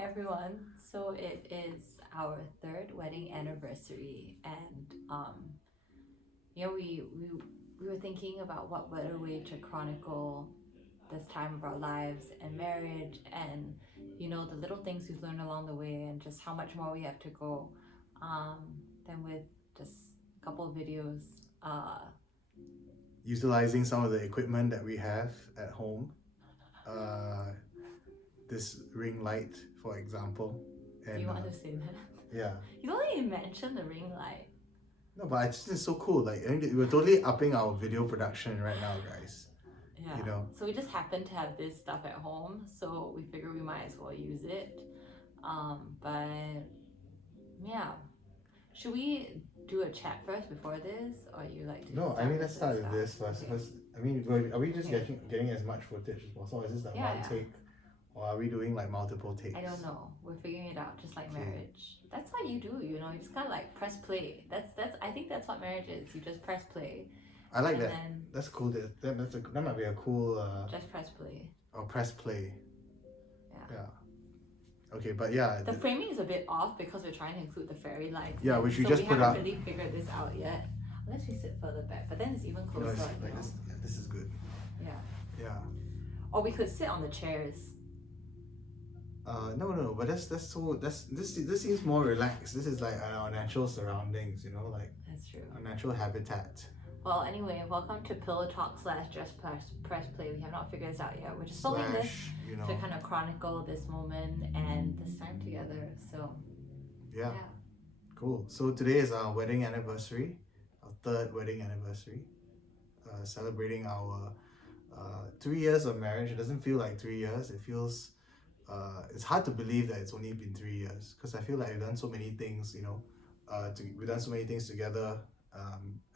everyone. So it is our third wedding anniversary, and we were thinking about what better way to chronicle this time of our lives and marriage, and the little things we've learned along the way, and just how much more we have to go. Than with just a couple of videos. Utilizing some of the equipment that we have at home. This ring light, for example. Do you want to say that? Yeah. You don't even mention the ring light. No, but it's just so cool. Like, I mean, we're totally upping our video production right now, guys. Yeah. You know. So we just happen to have this stuff at home, so we figure we might as well use it. But yeah. Should we do a chat first before this, or you like to? No, I mean, let's start with this first. Okay. I mean, are we just getting as much footage as possible? Is this like one take? Or are we doing like multiple takes? I don't know. We're figuring it out, just like marriage. That's what you do, you just kind of like press play. I think that's what marriage is. You just press play. I like that. That's cool. That might be a cool. Just press play. Or press play. Yeah. Okay, but yeah. The framing is a bit off because we're trying to include the fairy lights. Yeah, which we just put up. We haven't really figured this out yet. Unless we sit further back, but then it's even closer. Like this. Yeah, this is good. Yeah. Yeah. Or we could sit on the chairs. No, but this seems more relaxed. This is like our natural surroundings, like that's true. Our natural habitat. Well, anyway, welcome to Pillow Talk / Just Press Play. We have not figured this out yet. We're just filming this to kind of chronicle this moment and this time together. So yeah. Cool. So today is our wedding anniversary, our third wedding anniversary. Celebrating our 3 years of marriage. It doesn't feel like 3 years. It feels it's hard to believe that it's only been 3 years, because I feel like we've done so many things, we've done so many things together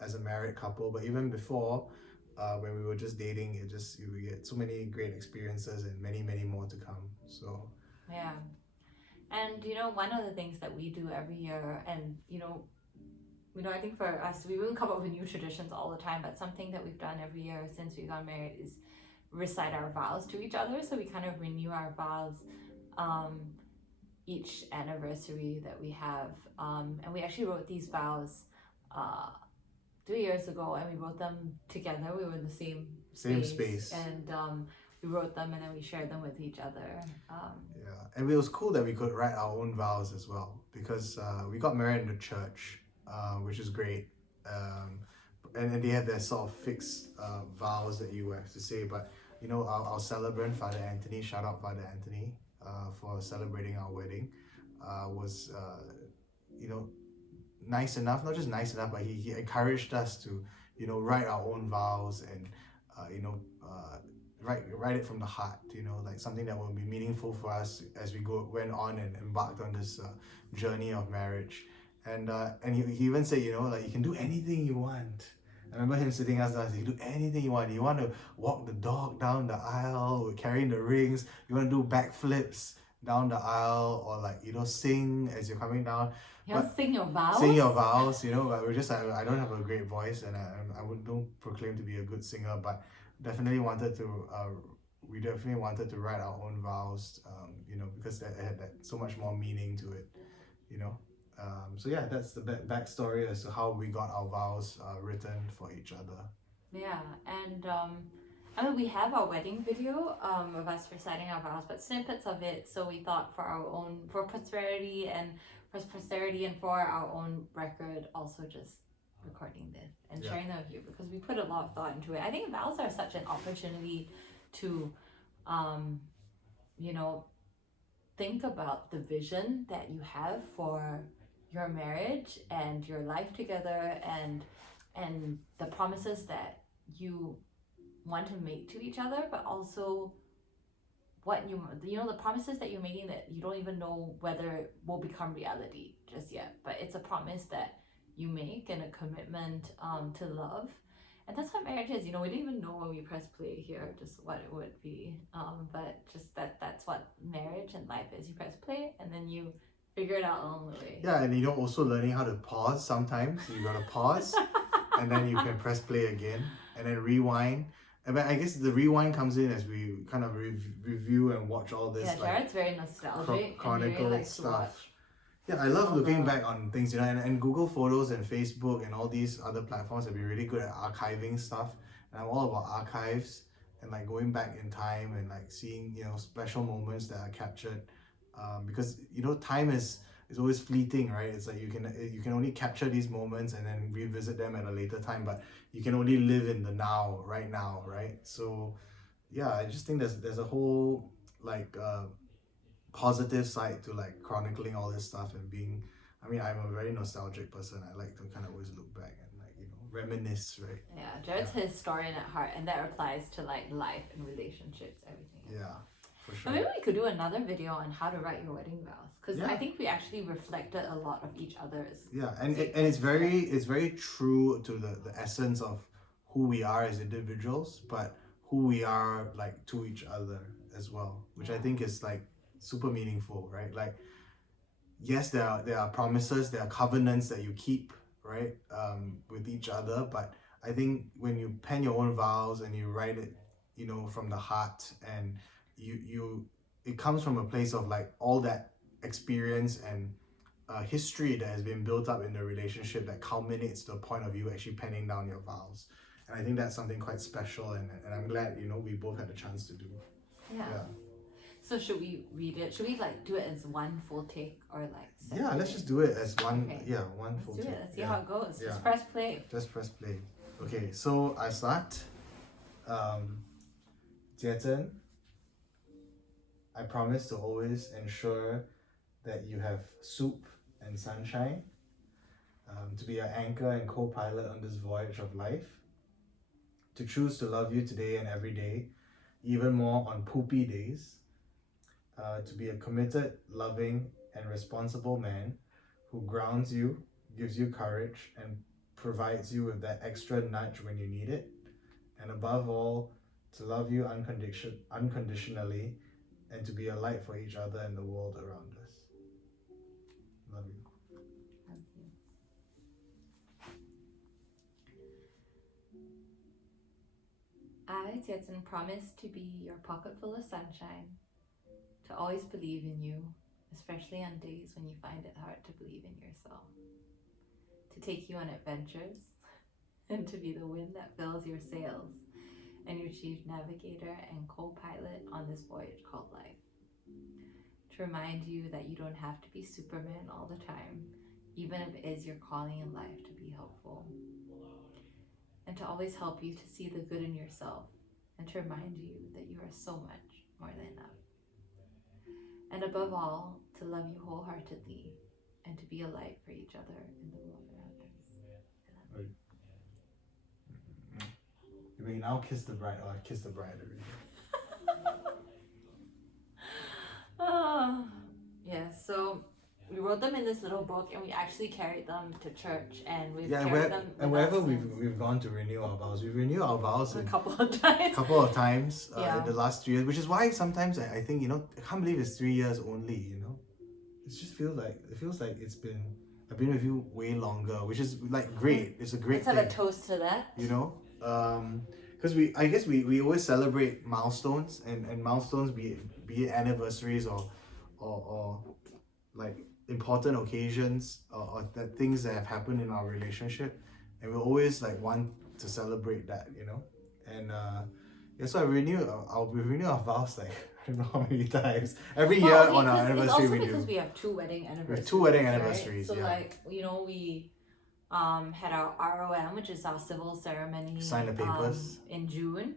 as a married couple. But even before, when we were just dating, we get so many great experiences and many, many more to come. So yeah, and one of the things that we do every year, and I think for us, we wouldn't come up with new traditions all the time, but something that we've done every year since we got married is recite our vows to each other. So we kind of renew our vows each anniversary that we have, and we actually wrote these vows 3 years ago, and we wrote them together. We were in the same space. And we wrote them, and then we shared them with each other. Yeah, and it was cool that we could write our own vows as well, because we got married in the church, which is great. And they have their sort of fixed vows that you have to say. But our celebrant, Father Anthony, shout out Father Anthony for celebrating our wedding, was nice enough, not just nice enough, but he encouraged us to write our own vows and write it from the heart, like something that will be meaningful for us as we went on and embarked on this journey of marriage. And he even said, like, you can do anything you want. I remember him sitting us down. You can do anything you want. You want to walk the dog down the aisle, carrying the rings. You want to do backflips down the aisle, or like sing as you're coming down. Sing your vows. Sing your vows. But we're just I don't have a great voice, and I don't proclaim to be a good singer, but definitely wanted to. We definitely wanted to write our own vows. Because it had that so much more meaning to it. So yeah, that's the backstory as to how we got our vows written for each other. Yeah, and we have our wedding video of us reciting our vows, but snippets of it. So we thought for posterity and for our own record, also just recording this and sharing them with you, because we put a lot of thought into it. I think vows are such an opportunity to, think about the vision that you have for your marriage and your life together, and the promises that you want to make to each other, but also what the promises that you're making that you don't even know whether it will become reality just yet, but it's a promise that you make and a commitment to love. And that's what marriage is. We didn't even know when we press play here just what it would be, but just that's what marriage and life is. You press play and then you figure it out along the way. Yeah, and also learning how to pause sometimes. You gotta pause and then you can press play again and then rewind. But I guess the rewind comes in as we kind of review and watch all this Yeah, Jared's very nostalgic and he really chronicle likes to watch. stuff. Yeah, I love all looking the- back on things, and Google Photos and Facebook and all these other platforms have been really good at archiving stuff. And I'm all about archives and like going back in time and like seeing, special moments that are captured. Because time is always fleeting, right? It's like you can only capture these moments and then revisit them at a later time, but you can only live in the now, right now, right? So yeah, I just think there's a whole like positive side to like chronicling all this stuff and being. I mean, I'm a very nostalgic person. I like to kind of always look back and like reminisce, right? Yeah, Jared's historian at heart, and that applies to like life and relationships, everything. Yeah, for But sure. maybe we could do another video on how to write your wedding vows, because Yeah. I think we actually reflected a lot of each other's. Yeah, and it's very true to the essence of who we are as individuals, but who we are like to each other as well, which I Yeah. think is like super meaningful, right? Like, yes, there are promises, there are covenants that you keep, right, with each other, but I think when you pen your own vows and you write it, from the heart, and it comes from a place of like all that experience and history that has been built up in the relationship that culminates to the point of you actually penning down your vows. And I think that's something quite special, and I'm glad we both had the chance to do. Yeah. So should we read it? Should we like do it as one full take or like separate? Yeah, let's just do it as one. Okay. Yeah, one Let's full do take. it. Let's see Yeah. how it goes. Yeah. Just press play. Just press play. Okay, so I start. Jiezhen, I promise to always ensure that you have soup and sunshine, to be your anchor and co-pilot on this voyage of life, to choose to love you today and every day, even more on poopy days, to be a committed, loving, and responsible man who grounds you, gives you courage, and provides you with that extra nudge when you need it, and above all, to love you unconditionally and to be a light for each other and the world around us. Love you. Love you. I, Jiezhen, promise to be your pocket full of sunshine, to always believe in you, especially on days when you find it hard to believe in yourself, to take you on adventures, and to be the wind that fills your sails, and your chief navigator and co-pilot on this voyage called life. To remind you that you don't have to be Superman all the time, even if it is your calling in life to be helpful. And to always help you to see the good in yourself, and to remind you that you are so much more than enough. And above all, to love you wholeheartedly, and to be a light for each other in the world around us. I love you. You may now kiss the bride, or kiss the bride already. Oh, yeah, so we wrote them in this little book and we actually carried them to church, and we've carried them with wherever us we've gone to renew our vows, we've renewed our vows a in couple of times. couple of times Yeah. in the last 3 years, which is why sometimes I think I can't believe it's 3 years only. It just feels like I've been with you way longer, which is like great. It's a great Let's thing. have a toast to that. Because I guess we always celebrate milestones, and milestones, be it anniversaries or like important occasions, or that things that have happened in our relationship, and we always like want to celebrate that, and so we renew our vows like I don't know how many times every year on our anniversary. It's also we because do. we have 2 wedding anniversaries. We have 2 wedding right? anniversaries. So yeah. like we had our ROM, which is our civil ceremony, Sign the papers in June,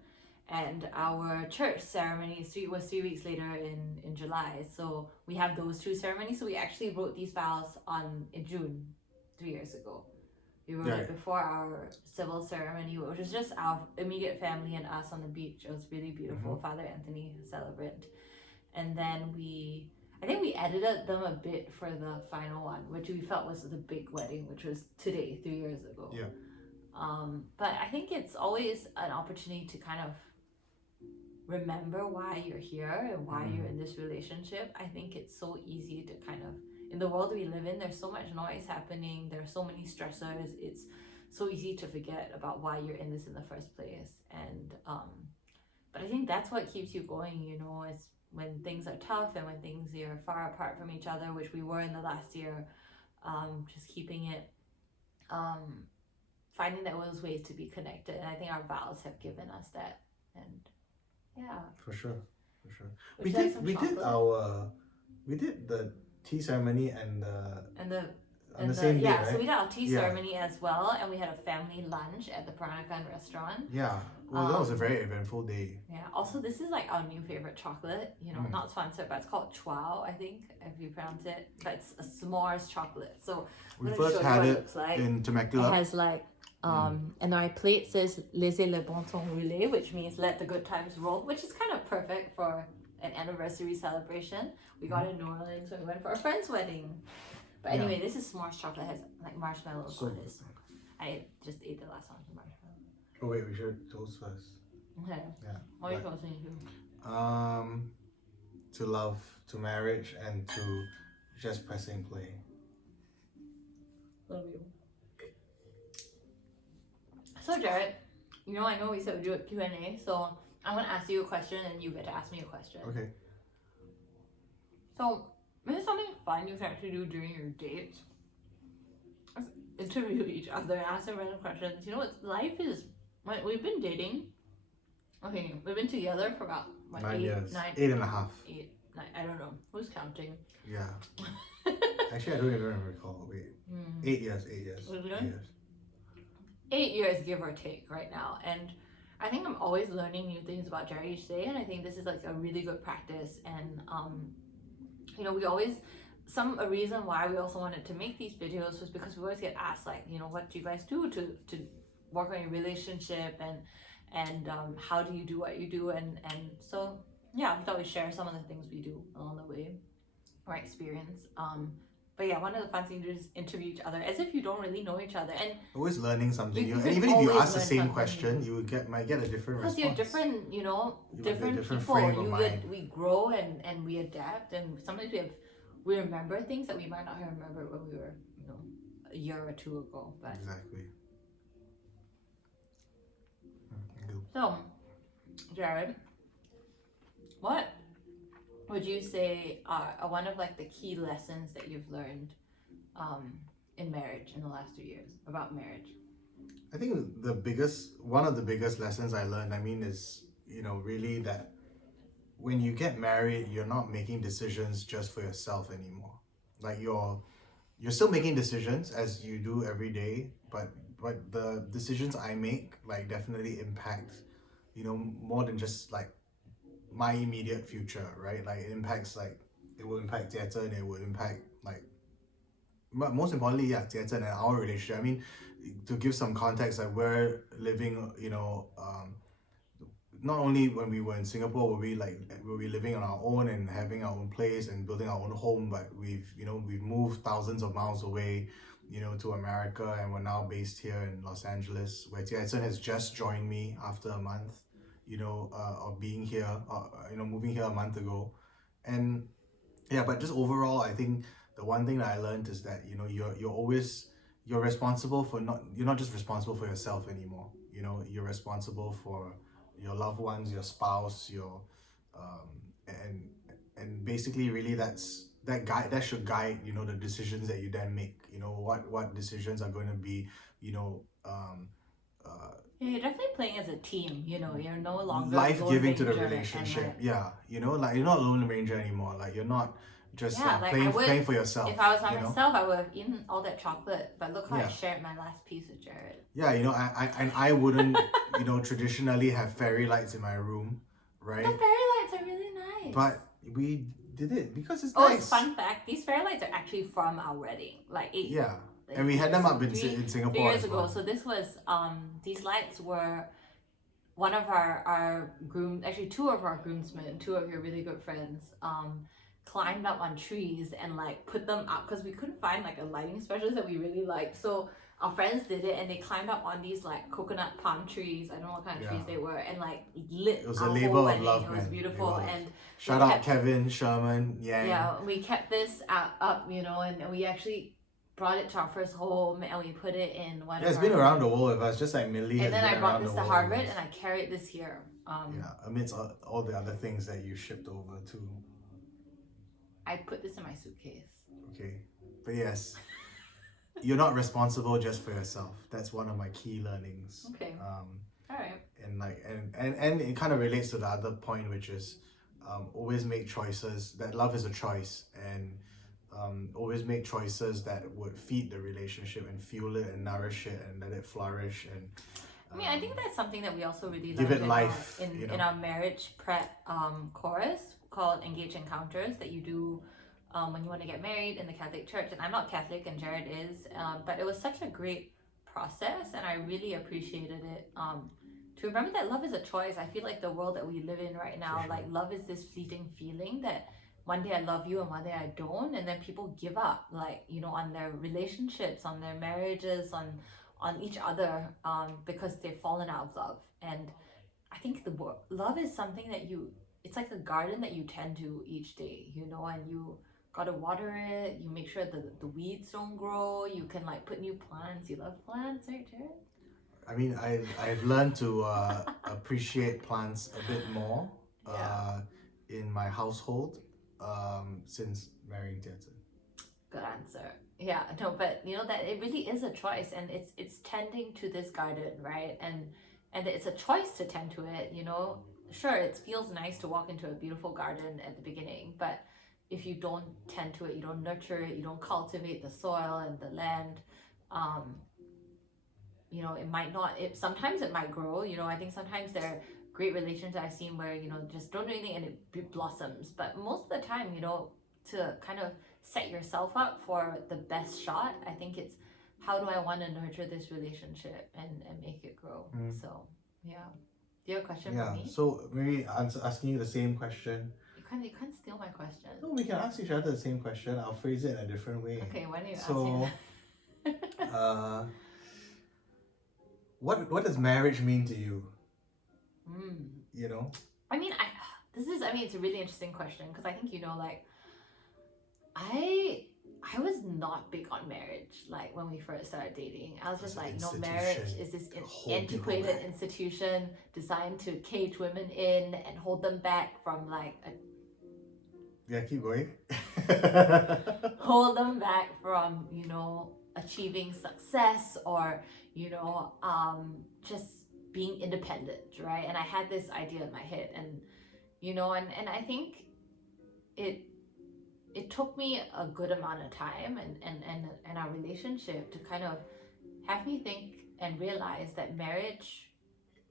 and our church ceremony was 3 weeks later in July. So we have those 2 ceremonies. So we actually wrote these vows in June 3 years ago. We wrote it before our civil ceremony, which was just our immediate family and us on the beach. It was really beautiful. Mm-hmm. Father Anthony, celebrant. And then I think we edited them a bit for the final one, which we felt was the big wedding, which was today, 3 years ago. Yeah. But I think it's always an opportunity to kind of remember why you're here and why you're in this relationship. I think it's so easy to kind of, in the world we live in, there's so much noise happening, there's so many stressors, it's so easy to forget about why you're in this in the first place. And but I think that's what keeps you going, you know, is when things are tough and when things you're far apart from each other, which we were in the last year. Just keeping it, finding those ways to be connected. And I think our vows have given us that. And yeah, For sure, for sure. would you like some chocolate? We did the tea ceremony and And on the same day, yeah, right? so we did our tea Yeah. ceremony as well, and we had a family lunch at the Peranakan restaurant. Yeah. Well, that was a very eventful day. Yeah. Also, this is like our new favorite chocolate. You know, not sponsored, but it's called Chuao, I think, if you pronounce it. But it's a s'mores chocolate. So We I'm gonna first show you had what it looks like. in It Temecula. has like and our plate says laissez le bon temps rouler, which means let the good times roll, which is kind of perfect for an anniversary celebration. We got it in New Orleans when we went for a friend's wedding. But anyway, this is s'mores chocolate. It has like marshmallows So on good. it. I just ate the last one with marshmallow. Oh wait, we should toast first. Okay. Yeah. What are you but- toasting to? To love, to marriage, and to just pressing play. Love you. So Jared, you know, I know we said we do a Q&A, so I'm gonna ask you a question and you get to ask me a question. Okay. So maybe something fun you can actually do during your dates. Interview each other and ask them random questions. You know what life is? Like, we've been dating. Okay, we've been together for about what, 9 years. 9, 8.5. 8, 9. I don't know who's counting. Yeah. Actually, I don't even recall. Wait. 8 years. 8 years. Was it? 8 years. 8 years, give or take, right now. And I think I'm always learning new things about Jerry each day, and I think this is like a really good practice. And you know, we always a reason why we also wanted to make these videos was because we always get asked, like, you know, what do you guys do to work on your relationship, and how do you do what you do, and so yeah, we thought we'd share some of the things we do along the way, our experience. But yeah, one of the fun things to do is interview each other as if you don't really know each other, and Always learning something You new. can And even if you always ask the learn same something question, you might get a different because response. you're different, you know, You might get a different different people. frame of mind. We grow and we adapt, and sometimes we remember things that we might not have remembered when we were, you know, a year or two ago. But Exactly. so, Jared, what would you say are one of like the key lessons that you've learned in marriage in the last 2 years about marriage? I think one of the biggest lessons I learned, is, you know, really that when you get married, you're not making decisions just for yourself anymore. Like you're still making decisions as you do every day, but the decisions I make like definitely impact, you know, more than just like my immediate future, right? Like it will impact Jiezhen, it will impact like, but most importantly, yeah, Jiezhen and our relationship. I mean, to give some context, like we're living, you know, not only when we were in Singapore were we living on our own and having our own place and building our own home, but we've moved thousands of miles away, you know, to America, and we're now based here in Los Angeles, where Jiezhen has just joined me after a month, you know, of being here, moving here a month ago. And yeah, but just overall, I think the one thing that I learned is that, you know, you're responsible for you're not just responsible for yourself anymore. You know, you're responsible for your loved ones, your spouse, your and basically really that should guide, you know, the decisions that you then make. You know, what decisions are going to be, you know, Yeah, you're definitely playing as a team. You know, you're no longer life-giving to the Lone Ranger relationship. and, like, Yeah, you know, like you're not Lone Ranger anymore. Like you're not just Yeah, like, playing for yourself. if I was on you know? myself, I would have eaten all that chocolate. But look how I Yeah. shared my last piece with Jared. Yeah, you know, I wouldn't, you know, traditionally have fairy lights in my room, right? The fairy lights are really nice. But we did it because it's oh, nice. it's fun fact. These fairy lights are actually from our wedding, like Yeah, like and we had them up in three Singapore years as ago. well. So this was these lights were one of our groom, actually two of our groomsmen, two of your really good friends, climbed up on trees and like put them up because we couldn't find like a lighting specialist that we really liked. So our friends did it, and they climbed up on these like coconut palm trees. I don't know what kind of trees Yeah. they were, and like lit. It was our a whole labor of wedding. love, It was man. beautiful, Labor of- and Shout we out kept- Kevin, Sherman, Yang. yeah, we kept this up, you know, and we actually brought it to our first home and we put it in one Yeah, it's of been our, around the world with us, just like Millie has and then been I brought around this the to world Harvard with us. and I carried this here. Yeah, amidst all the other things that you shipped over too. I put this in my suitcase. Okay, but yes, you're not responsible just for yourself. That's one of my key learnings. Okay. All right. And like and it kind of relates to the other point, which is always make choices. That love is a choice, and always make choices that would feed the relationship and fuel it and nourish it and let it flourish. And I mean, I think that's something that we also really give learned it life, in our marriage prep course called Engage Encounters that you do when you want to get married in the Catholic Church. And I'm not Catholic, and Jared is, but it was such a great process, and I really appreciated it. To remember that love is a choice. I feel like the world that we live in right now, sure. like love is this fleeting feeling that one day I love you and one day I don't, and then people give up, like, you know, on their relationships, on their marriages, on each other, because they've fallen out of love. And I think love is something that it's like a garden that you tend to each day, you know, and you gotta water it, you make sure that the weeds don't grow, you can like put new plants. You love plants, right, Jared? I mean, I've learned to appreciate plants a bit more in my household since marrying Jiezhen. Good answer. Yeah, no, but you know that it really is a choice, and it's tending to this garden, right? And it's a choice to tend to it, you know. Sure, it feels nice to walk into a beautiful garden at the beginning, but if you don't tend to it, you don't nurture it, you don't cultivate the soil and the land, you know, it might not, sometimes it might grow, you know. I think sometimes there are great relationships I've seen where, you know, just don't do anything and it blossoms. But most of the time, you know, to kind of set yourself up for the best shot, I think it's how do I want to nurture this relationship and make it grow. So yeah. Do you have a question for me? So maybe asking you the same question. You can't steal my question. No, we can ask each other the same question. I'll phrase it in a different way. Okay, why don't you ask me? What does marriage mean to you? You know? I mean, it's a really interesting question, because I think, you know, like I was not big on marriage, like when we first started dating. I was just like, no, marriage is this antiquated institution designed to cage women in and hold them back from like yeah, keep going. hold them back from, you know, achieving success or, you know, just being independent, right? And I had this idea in my head, and you know, and I think it took me a good amount of time and our relationship to kind of have me think and realize that marriage,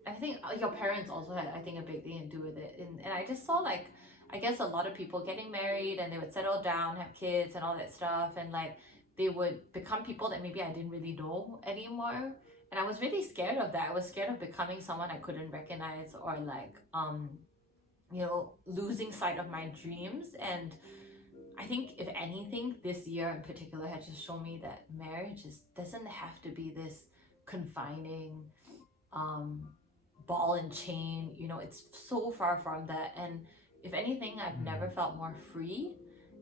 I think your parents also had, I think, a big thing to do with it. And I just saw, like, I guess a lot of people getting married and they would settle down, have kids and all that stuff, and like they would become people that maybe I didn't really know anymore. And I was really scared of that. I was scared of becoming someone I couldn't recognize, or like you know, losing sight of my dreams. And I think if anything, this year in particular has just shown me that marriage doesn't have to be this confining ball and chain, you know. It's so far from that. And if anything, I've never felt more free.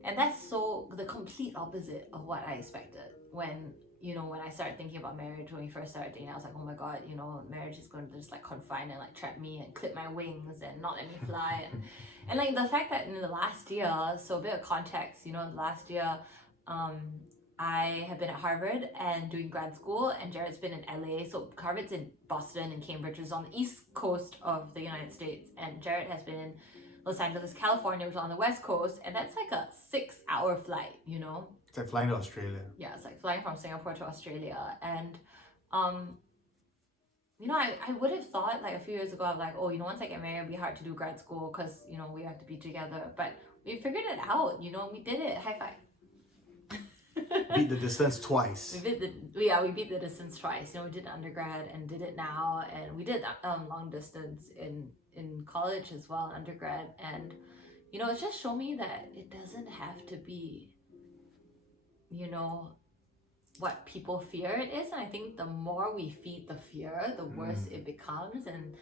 And that's so the complete opposite of what I expected when, you know, when I started thinking about marriage. When we first started dating, I was like, oh my god, you know, marriage is going to just like confine and like trap me and clip my wings and not let me fly. And like the fact that in the last year, so a bit of context, you know, last year I have been at Harvard and doing grad school, and Jared's been in LA. So Harvard's in Boston and Cambridge, which is on the east coast of the United States, and Jared has been in Los Angeles, California, which is on the west coast, and that's like a 6-hour flight, you know. It's like flying to Australia. Yeah, it's like flying from Singapore to Australia. And you know, I would have thought like a few years ago, I'm like, oh, you know, once I get married, it'll be hard to do grad school because, you know, we have to be together. But we figured it out, you know, we did it. High five. Beat the distance twice. We beat the distance twice. You know, we did undergrad and did it now, and we did long distance in college as well, undergrad. And you know, it just showed me that it doesn't have to be, you know, what people fear it is. And I think the more we feed the fear, the worse it becomes. And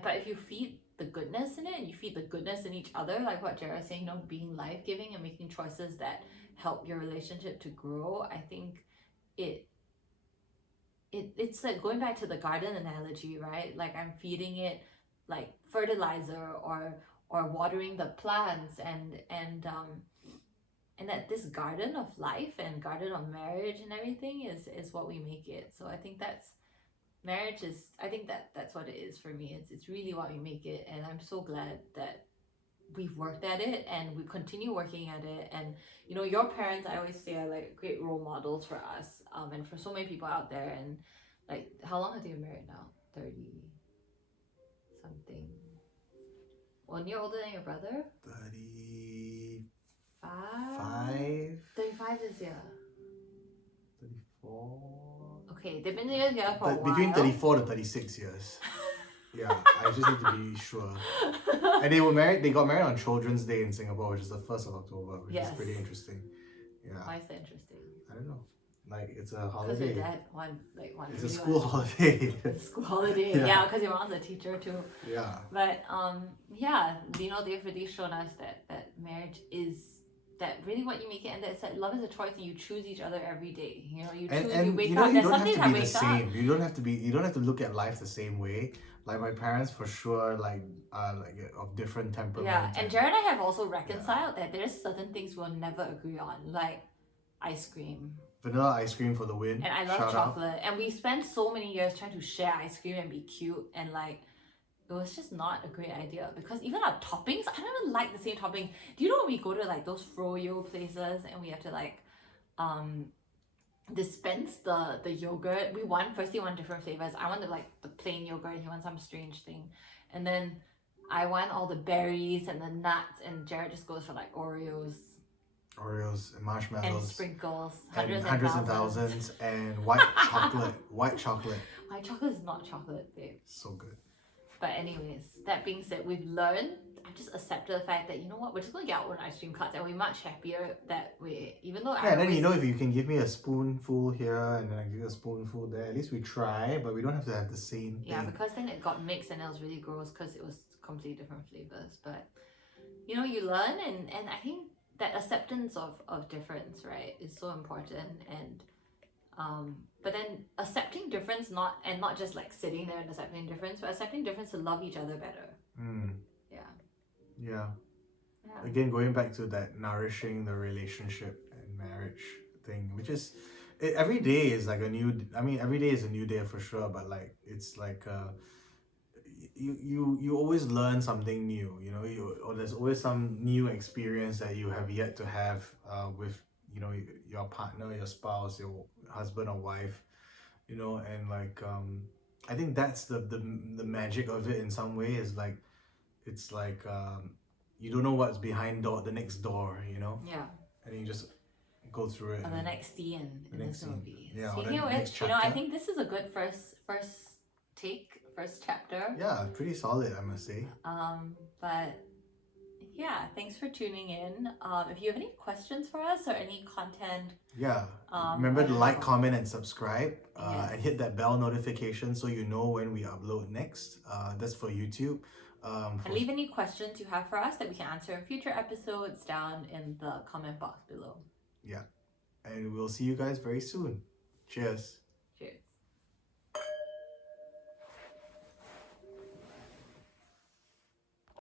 but if you feed the goodness in it, and you feed the goodness in each other, like what Jared was saying, you know, being life-giving and making choices that help your relationship to grow, I think it's like going back to the garden analogy, right? Like I'm feeding it like fertilizer or watering the plants and that this garden of life and garden of marriage and everything is what we make it. So I think marriage is, I think that's what it is for me. It's really what we make it, and I'm so glad that we've worked at it and we continue working at it. And you know, your parents, I always say, are like great role models for us, and for so many people out there. And like, how long have they been married now? 30 something. 1 year older than your brother? 35. 35 this year. 34. Okay, they've been together for a while. Between 34 to 36 years. Yeah, I just need to be sure. And they got married on Children's Day in Singapore, which is the 1st of October, which is pretty interesting. Yeah. Why is that interesting? I don't know. Like, it's a Because holiday. your dad wanted. It's a school holiday. It's a school holiday. Yeah, because your mom's a teacher too. Yeah. But yeah, you know, they've really shown us that marriage is that really what you make it, and that's that love is a choice, and you choose each other every day. You know, you choose. And you wake you know, up. you There's don't some have days to I be the wake same. up. You don't have to look at life the same way. Like my parents, for sure, like of different temperaments. Yeah, and Jared and I have also reconciled that there's certain things we'll never agree on, like ice cream. Vanilla ice cream for the win. And I love Shout chocolate. out. And we spent so many years trying to share ice cream and be cute, and like it was just not a great idea, because even our toppings, I don't even like the same topping. Do you know when we go to like those froyo places and we have to like dispense the yogurt? We want different flavors. I wanted like the plain yogurt, he wants some strange thing. And then I want all the berries and the nuts, and Jared just goes for like Oreos And marshmallows. and sprinkles. And hundreds and thousands. And white chocolate. White chocolate. White chocolate is not chocolate, babe. So good. But anyways, that being said, we've learned. I've just accepted the fact that, you know what, we're just gonna get our own ice cream carts, and we're much happier that way. Even though and then you know, if you can give me a spoonful here and then I give you a spoonful there, at least we try, but we don't have to have the same thing. Yeah, because then it got mixed and it was really gross because it was completely different flavors. But you know, you learn, and I think that acceptance of difference, right, is so important. And but then accepting difference, not just like sitting there and accepting difference, but accepting difference to love each other better. Yeah. Again, going back to that nourishing the relationship and marriage thing, which is every day is like every day is a new day for sure, but like it's like you always learn something new, you know, or there's always some new experience that you have yet to have with, you know, your partner, your spouse, your husband or wife, you know. And like I think that's the magic of it in some way, is like it's like you don't know what's behind the next door, you know. Yeah. And you just go through it. Or the next scene in this movie. Yeah. Speaking of which, you know, I think this is a good first chapter. Yeah, pretty solid, I must say. But yeah, thanks for tuning in. If you have any questions for us or any content, remember to like, comment, and subscribe, yes. and hit that bell notification so you know when we upload next. That's for YouTube. And leave any questions you have for us that we can answer in future episodes down in the comment box below. Yeah, and we'll see you guys very soon. Cheers.